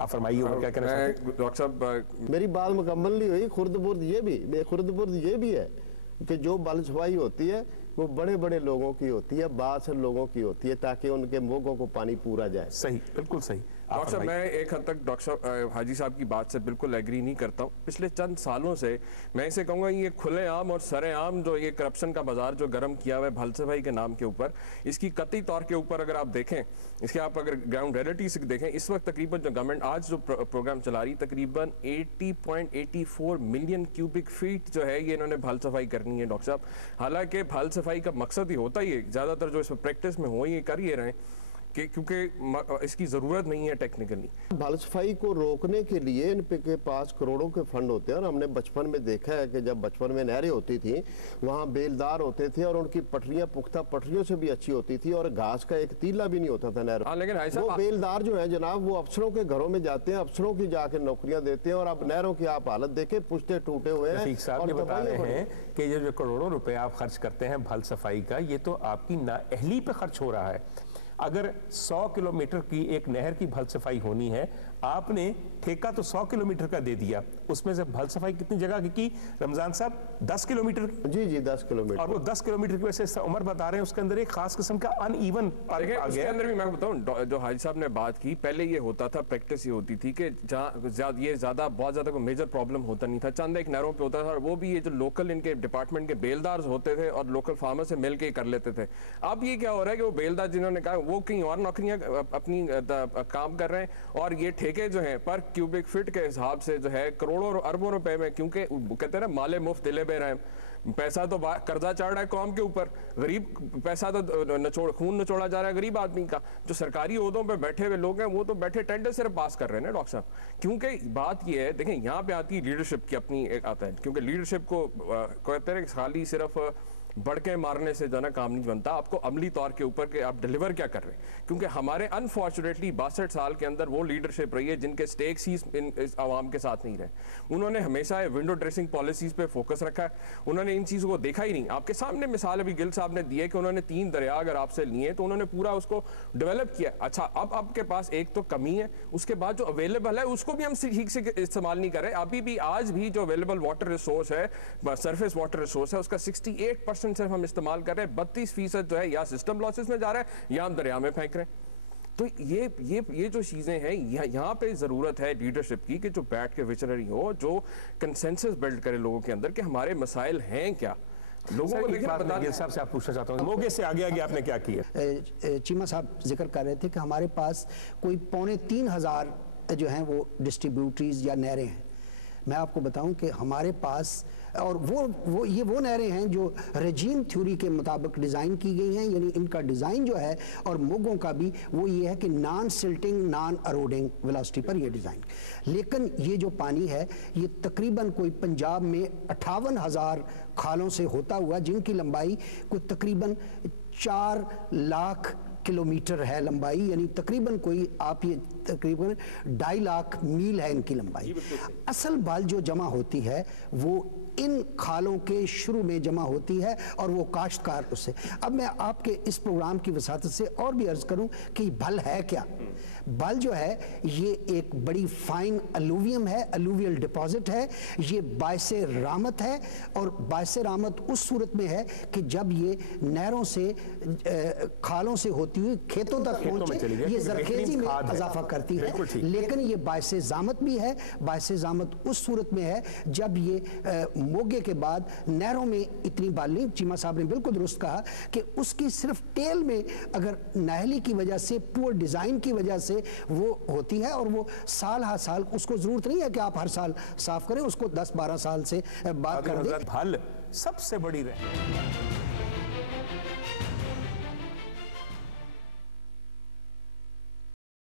आप फरमाइए और क्या कहना चाहते हैं। डॉक्टर साहब मेरी बात मुकम्मल नहीं हुई। खुर्द-बुर्द ये भी है कि जो बल सफाई होती है वो बड़े बड़े लोगों की होती है, बासर लोगों की होती है, ताकि उनके मोगों को पानी पूरा जाए। सही, बिल्कुल सही। डॉक्टर साहब मैं एक हद तक डॉक्टर हाजी साहब की बात से बिल्कुल एग्री नहीं करता हूँ। पिछले चंद सालों से मैं इसे कहूँगा ये खुलेआम और सरेआम जो ये करप्शन का बाजार जो गर्म किया हुआ है भल सफाई के नाम के ऊपर, इसकी कतई तौर के ऊपर अगर आप देखें, इसके आप अगर ग्राउंड रियलिटी से देखें, इस वक्त तकरीबन जो गवर्नमेंट आज जो प्रोग्राम चला रही तकरीबन 80.84 मिलियन क्यूबिक फीट जो है ये इन्होंने भल सफाई करनी है डॉक्टर साहब। हालांकि भल सफाई का मकसद ही होता ही है, ज़्यादातर जो इसमें प्रैक्टिस में हो ये कर ही रहे हैं कि क्योंकि इसकी ज़रूरत नहीं है टेक्निकली। भल सफाई को रोकने के लिए इन के पास करोड़ों के फंड होते हैं, और हमने बचपन में देखा है कि जब बचपन में नहरें होती थी वहाँ बेलदार होते थे और उनकी पटरियाँ पुख्ता पटरियों से भी अच्छी होती थी और घास का एक तीला भी नहीं होता था नहर। लेकिन वो बेलदार जो है जनाब वो अफसरों के घरों में जाते हैं, अफसरों की जाके नौकरियाँ देते हैं, और अब नहरों की आप हालत देखें, पुश्ते टूटे हुए हैं। और बता रहे हैं कि ये जो करोड़ों रुपए आप खर्च करते हैं भल सफाई का, ये तो आपकी नाअहली पे खर्च हो रहा है। अगर 100 किलोमीटर की एक नहर की भल सफाई होनी है, आपने ठेका तो 100 किलोमीटर का दे दिया, उसमें से भल सफाई कितनी जगह की रमजान साहब? 10 किलोमीटर। जी 10 किलोमीटर। और वो 10 किलोमीटर की वजह से उमर बता रहे हैं उसके अंदर एक खास किस्म का अनइवन उसके अंदर भी मैं बताऊं जो हाजी साहब ने बात की, पहले ये होता था, प्रैक्टिस ये होती थी कि जहाँ ये बहुत ज्यादा कोई मेजर प्रॉब्लम होता नहीं था, चंद एक नहरों पे होता था, और वो भी ये जो लोकल इनके डिपार्टमेंट के बेलदार होते थे और लोकल फार्मर से मिल के कर लेते थे। अब ये क्या हो रहा है कि वो बेलदार जिन्होंने कहा वो कहीं और नौकरियां अपनी काम कर रहे हैं, और ये ठेके जो हैं पर क्यूबिक फीट के हिसाब से जो है करोड़ों और अरबों रुपए में, क्योंकि कहते हैं ना माले मुफ्त दिले बेरहम, पैसा तो कर्जा चढ़ रहा है कौम के ऊपर, गरीब पैसा तो खून नचोड़ा जा रहा है गरीब आदमी का। जो सरकारी ओहदों पे बैठे हुए लोग हैं वो तो बैठे टेंडर सिर्फ पास कर रहे हैं ना डॉक्टर साहब। क्योंकि बात ये है, देखें यहाँ पे आती है लीडरशिप की अपनी एक आता है, क्योंकि लीडरशिप को कहते हैं खाली सिर्फ बढ़के मारने से जो ना काम नहीं बनता, आपको अमली तौर के ऊपर के आप डिलीवर क्या कर रहे हैं। क्योंकि हमारे अनफॉर्चुनेटली 62 साल के अंदर वो लीडरशिप रही है जिनके स्टेक्स ही इस आवाम के साथ नहीं रहे। उन्होंने हमेशा विंडो ड्रेसिंग पॉलिसीज पे फोकस रखा है, उन्होंने इन चीज़ों को देखा ही नहीं। आपके सामने मिसाल अभी गिल साहब ने दी है कि उन्होंने 3 दरिया अगर आपसे लिए तो उन्होंने पूरा उसको डेवलप किया। अच्छा, अब आपके पास एक तो कमी है, उसके बाद जो अवेलेबल है उसको भी हम ठीक से इस्तेमाल नहीं कर रहे। अभी भी आज भी जो अवेलेबल वाटर रिसोर्स है, सरफेस वाटर रिसोर्स है, उसका 68% सिर्फ हम इस्तेमाल कर रहे हैं। 32% जो है या सिस्टम लॉसेस में जा रहा है या हम दरिया में फेंक रहे हैं। तो ये जो चीजें हैं यहाँ पे जरूरत है लीडरशिप की कि जो बैठ के विचनरी हो, जो कंसेंसस बिल्ड करे लोगों के अंदर कि हमारे मसाइल हैं क्या। लोगों को देखिए साहब से आप पूछना चाहता हूँ, मोगे से आगे आपने क्या किया? चीमा साहब जिक्र कर रहे थे कि हमारे पास कोई 3,500 जो हैं वो डिस्ट्रीब्यूटरीज या नहरें हैं। मैं आपको बताऊं कि हमारे पास, और वो नहरें हैं जो रेजीम थ्योरी के मुताबिक डिज़ाइन की गई हैं, यानी इनका डिज़ाइन जो है और मोगों का भी वो ये है कि नॉन सिल्टिंग नॉन अरोडिंग वेलोसिटी पर ये डिज़ाइन। लेकिन ये जो पानी है ये तकरीबन कोई पंजाब में 58,000 खालों से होता हुआ, जिनकी लंबाई कोई तकरीबन 4 लाख किलोमीटर है लंबाई, यानी तकरीबन कोई आप ये तकरीबन 2.5 लाख मील है इनकी लंबाई। असल बाल जो जमा होती है वो इन खालों के शुरू में जमा होती है और वो काश्तकार उससे। अब मैं आपके इस प्रोग्राम की वसात से और भी अर्ज करूं कि भल है क्या। भल जो है ये एक बड़ी फाइन अलूवियम है, अलूवियल डिपॉजिट है। ये बायसे रामत है, और बायसे रामत उस सूरत में है कि जब ये नहरों से खालों से होती हुई खेतों तक पहुंचे ये जरखेजी में इजाफा करती है। लेकिन ये बायसे जामत भी है। बायसे जामत उस सूरत में है जब ये मोगे के बाद नहरों में इतनी बाल नहीं। चीमा साहब ने बिल्कुल दुरुस्त कहा कि उसकी सिर्फ टेल में अगर नाहली की वजह से, पुअर डिजाइन की वजह से वो होती है, और वो साल हर साल, उसको जरूरत नहीं है कि आप हर साल साफ करें, उसको 10-12 साल से बात कर दें। भल सबसे बड़ी रहे